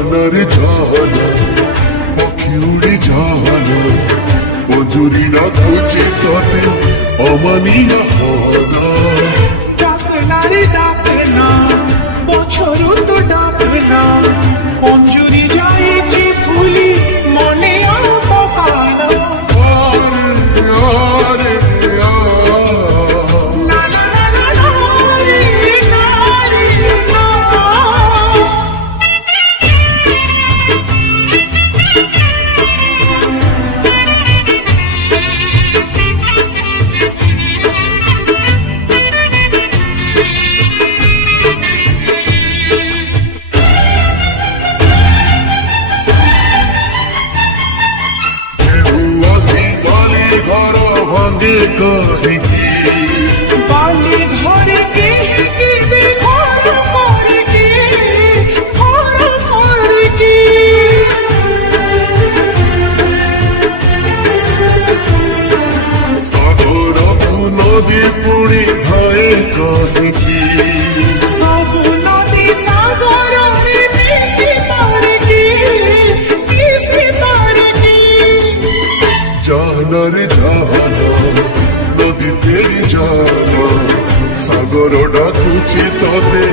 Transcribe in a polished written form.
জানারে জানা পাখি উড়ে জানা মজুরি না খুঁজে তবে অমানিয়া হানা ডাকনারে ডাকনা বছর তো ডাকনা মঞ্জুরি যাইছি ফুলি মনে অপকার আরে আ না না না না না রে না রে না ঘর ভাঙে কাহিনী বালি ঘরে কে দিবে ঘর করে কে ঘর করে কে সাগর নদী পুড়ি ধায়ে কাহিনী সব নদী সাগরে মিশে পারে কে মিশে পারে কে জানার জানা নদীতে জানা সাগর ডাকুছে তবে